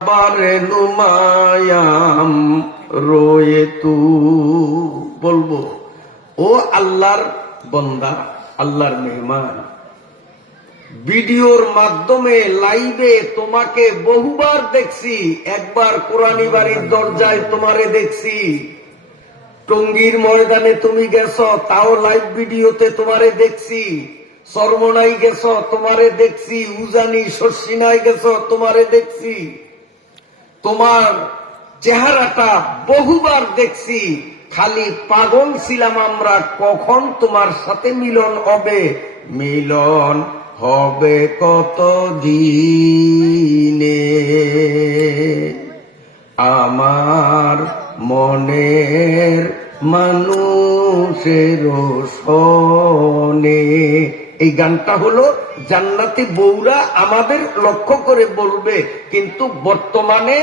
বারে নুমায়াম রোয়ে তু বলবো, ও আল্লাহর বন্দা, আল্লাহর মেহমান, ভিডিওর মাধ্যমে লাইভে তোমাকে বহুবার দেখছি। একবার কোরআনী বাড়ির দরজায় তোমারে দেখছি, টঙ্গীর ময়দানে তুমি গেছো, তাও লাইভ ভিডিওতে তোমারে দেখছি। সরমনাই গেছো, তোমারে দেখছি। উজানি শর্ষিনায় গেছো, তোমারে দেখছি। তোমার চেহারাটা বহুবার দেখছি। খালি পাগল ছিলাম আমরা, কখন তোমার সাথে মিলন হবে। মিলন হবে কত দিনে আমার মনের মানুষের শোনে। এই গানটা হলো জান্নাতি বউরা আমাদের লক্ষ্য করে বলবে, কিন্তু বর্তমানে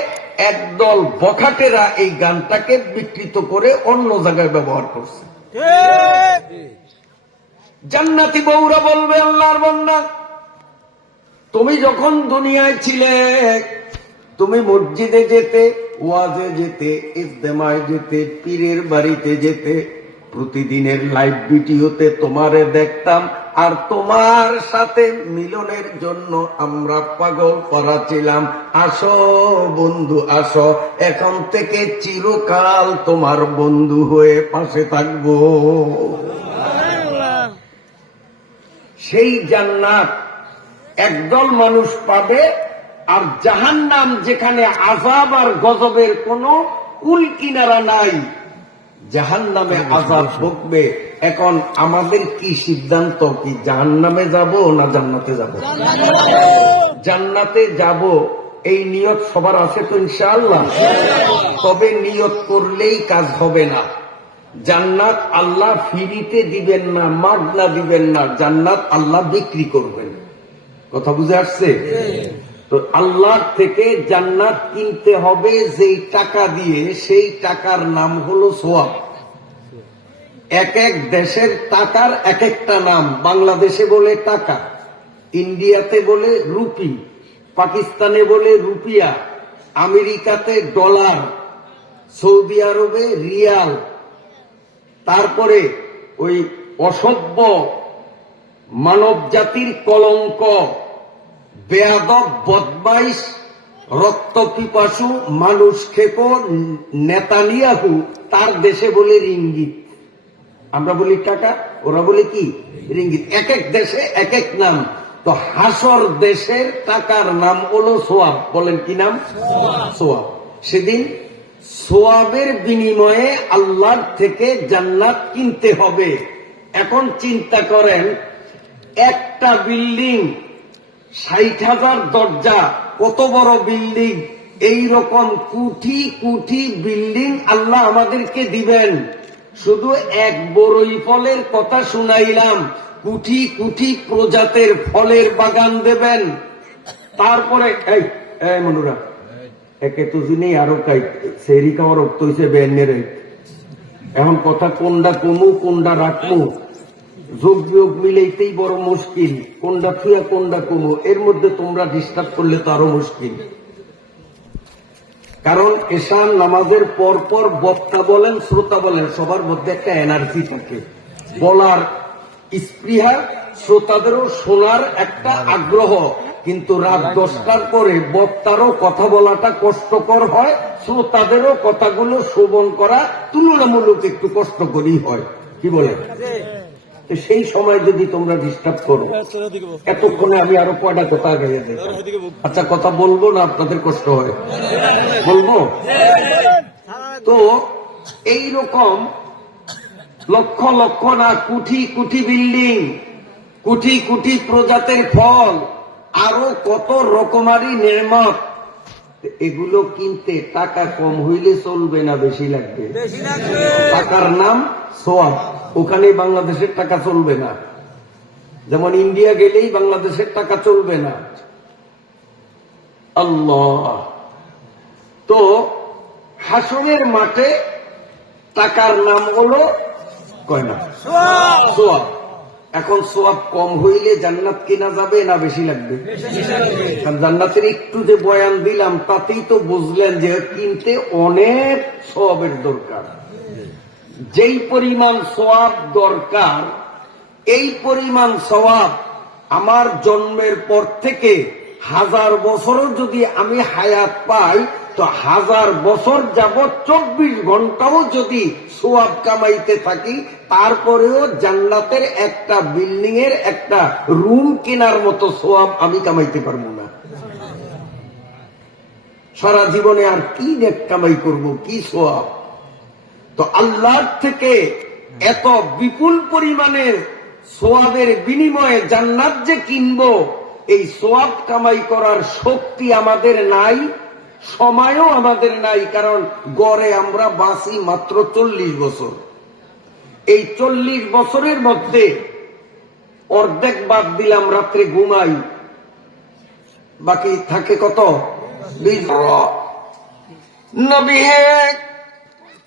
একদল বখাটেরা এই গানটাকে বিকৃত করে অন্য জায়গায় ব্যবহার করছে। জান্নাতি বউরা বলবে, আল্লাহর বান্দা, তুমি যখন দুনিয়ায় ছিলে, তুমি মসজিদে যেতে, ওয়াজে যেতে, ইজতেমায় যেতে, পীরের বাড়িতে যেতে, প্রতিদিনের লাইভ ভিডিওতে তোমারে দেখতাম, আর তোমার সাথে মিলনের জন্য আমরা পাগল করা ছিলাম। আসো বন্ধু আসো, এখন থেকে চিরকাল তোমার বন্ধু হয়ে পাশে থাকবো। সেই জান্নাত একদল মানুষ পাবে, আর জাহান্নাম যেখানে আযাব আর গজবের কোনো কুল কিনারা নাই, জাহান্নামে আযাব ভুগবে। এখন আমাদের কি সিদ্ধান্ত, কি জাহান্নামে যাব না জান্নাতে যাব? জান্নাতে যাব, এই নিয়ত সবার আছে তো ইনশাআল্লাহ। তবে নিয়ত করলেই কাজ হবে না। জান্নাত আল্লাহ ফ্রিতে দিবেন না, মাগনা দিবেন না, জান্নাত আল্লাহ বিক্রি করবেন। কথা বুঝে আসছে? তো আল্লাহ থেকে জান্নাত কিনতে হবে যেই টাকা দিয়ে, সেই টাকার নাম হলো সোয়াব। এক এক দেশের টাকার এক একটা নাম। বাংলাদেশে বলে টাকা, ইন্ডিয়াতে বলে রুপি, পাকিস্তানে বলে রুপিয়া, আমেরিকাতে ডলার, সৌদি আরবে রিয়াল। তারপরে ওই অসভ্য মানব জাতির কলঙ্ক, বেয়াদব বদমাইশ রক্ত পিপাসু মানুষ খেকো নেতানিয়াহু, তার দেশে বলে রিঙ্গিত। আমরা বলি টাকা, ওরা বলে কি রিঙ্গিত। এক এক দেশে এক এক নাম। তো হাসর দেশের টাকার নাম হলো সোয়াব। বলেন কি নাম? সোয়াব। সেদিন সোয়াবের বিনিময়ে আল্লাহর থেকে জান্নাত কিনতে হবে। এখন চিন্তা করেন, একটা বিল্ডিং 60,000 দরজা, কত বড় বিল্ডিং। এই রকম কোটি কোটি বিল্ডিং আল্লাহ আমাদেরকে দিবেন। শুধু এক বড়ই ফলের কথা শুনাইলাম, কোটি কোটি প্রজাতের ফলের বাগান দেবেন। তারপরে এই মনুরা একে তো জিনি আরো কাই সেরি খাওয়ার রক্ত হয়েছে বেনের। এখন কথা কোনটা কমু কোনটা রাখবো, যোগ বিয়োগ মিলেইতেই বড় মুশকিল। কোনটা থুয়া কোনটা কমু, এর মধ্যে তোমরা ডিস্টার্ব করলে তো আরো মুশকিল। কারণ এশার নামাজের পর পর বক্তা বলেন, শ্রোতা বলেন, সবার মধ্যে একটা এনার্জি থাকে, বলার স্পৃহা, শ্রোতাদেরও শোনার একটা আগ্রহ। কিন্তু রাত 10টার পরে বক্তারও কথা বলাটা কষ্টকর হয়, শ্রোতাদেরও কথাগুলো শ্রবণ করা তুলনামূলক একটু কষ্টকরই হয়। কি বলে? সেই সময় যদি তোমরা ডিস্টার্ব করো, এতক্ষণে আমি আরো কয়টা কথা গাইয়ে দেব। আচ্ছা, কথা বলবো না? আপনাদের কষ্ট হয়? বলবো তো। এইরকম লক্ষ লক্ষ না কোটি কোটি বিল্ডিং, কোটি কোটি প্রজাতির ফল, আরো কত রকমারি নেয়ামত, এগুলো কিনতে টাকা কম হইলে চলবে না, বেশি লাগবে। টাকার নাম সোয়াব। ওখানে বাংলাদেশের টাকা চলবে না। যেমন ইন্ডিয়া গেলেই বাংলাদেশের টাকা চলবে না। আল্লাহ। তো হাসরের মাঠে টাকার নাম হলো কয় না? সোয়াব। এখন সওয়াব কম হইলে জান্নাত কেনা যাবে না বেশি লাগবে? কারণ জান্নাতের একটু যে বয়ান দিলাম তাতেই তো বুঝলেন যে কিনতে অনেক সওয়াবের দরকার। যেই পরিমাণ সওয়াব দরকার, এই পরিমাণ সওয়াব আমার জন্মের পর থেকে 1000 বছরও যদি আমি হায়াত পাই, তো 1000 বছর যাবত 24 ঘন্টাও যদি সওয়াব কামাইতে থাকি, তারপরেও জান্নাতের একটা বিল্ডিং এর একটা রুম কেনার মতো সওয়াব আমি কামাইতে পারবো না। সারা জীবনে আর কি নেক কামাই করব, কি সওয়াব? তো আল্লাহর থেকে এত বিপুল পরিমাণের সওয়াবের বিনিময়ে জান্নাত যে কিনবো, এই সওয়াব কামাই করার শক্তি আমাদের নাই, সময়ও আমাদের নাই। কারণ গড়ে আমরা বাঁচি মাত্র 40 বছর। এই 40 বছরের মধ্যে অর্ধেক বাদ দিলাম, রাত্রে ঘুমাই, বাকি থাকে কত? 20। নবী হে,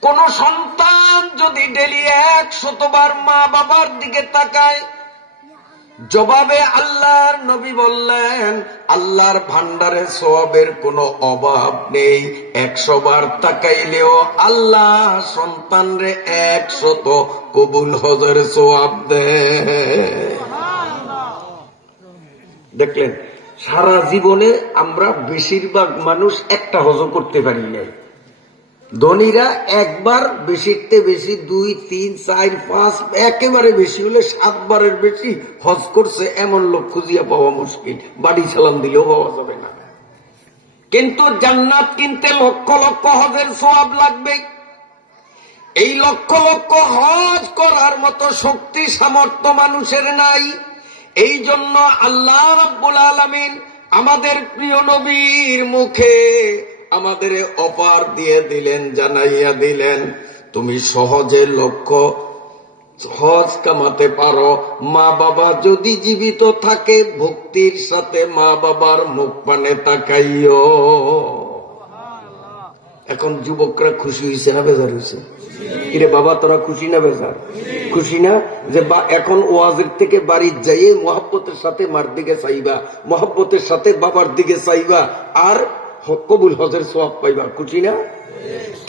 কোন সন্তান যদি ডেলি 100 বার মা বাবার দিকে তাকায়, জবাবে আল্লাহর নবী বললেন, আল্লাহর ভান্ডারে সওয়াবের কোনো অভাব নেই। 100 বার তাকাইলেও আল্লাহ সন্তানরে 100 কবুল হজের সওয়াব দেয়। দেখলেন, সারা জীবনে আমরা বেশিরভাগ মানুষ একটা হজ করতে পারি নাই। ধনীরা একবার, বেশিতে বেশি 2, 3, 4, 5, একেবারে বেশি হলে 7 বারের বেশি হজ করছে, এমন লোক খুঁজিয়া পাওয়া মুশকিল। বাড়ি সালাম দিলেও পাওয়া যাবে না। কিন্তু জান্নাত কিনতে লক্ষ লক্ষ হজের সওয়াব লাগবে। এই লক্ষ লক্ষ হজ করার মতো শক্তি সামর্থ্য মানুষের নাই। এই জন্য আল্লাহ রাব্বুল আলামিন আমাদের প্রিয় নবীর মুখে আমাদের অফার দিয়ে দিলেন, জানাইয়া দিলেন, তুমি সহজে লক্ষ হজ কামাতে পারো। মা বাবা যদি জীবিত থাকে, ভক্তির সাথে মা বাবার মুখ পানে তাকাইও। এখন যুবকরা খুশি হয়েছে না বেজার হয়েছে? কিরে বাবা, তোরা খুশি না বেজার? খুশি না? যে এখন ওয়াজের থেকে বাড়ির যাইয়ে মহব্বতের সাথে মার দিকে চাইবা, মহব্বতের সাথে বাবার দিকে চাইবা, আর কবুল হজের সওয়াব পাইবা। খুশি না?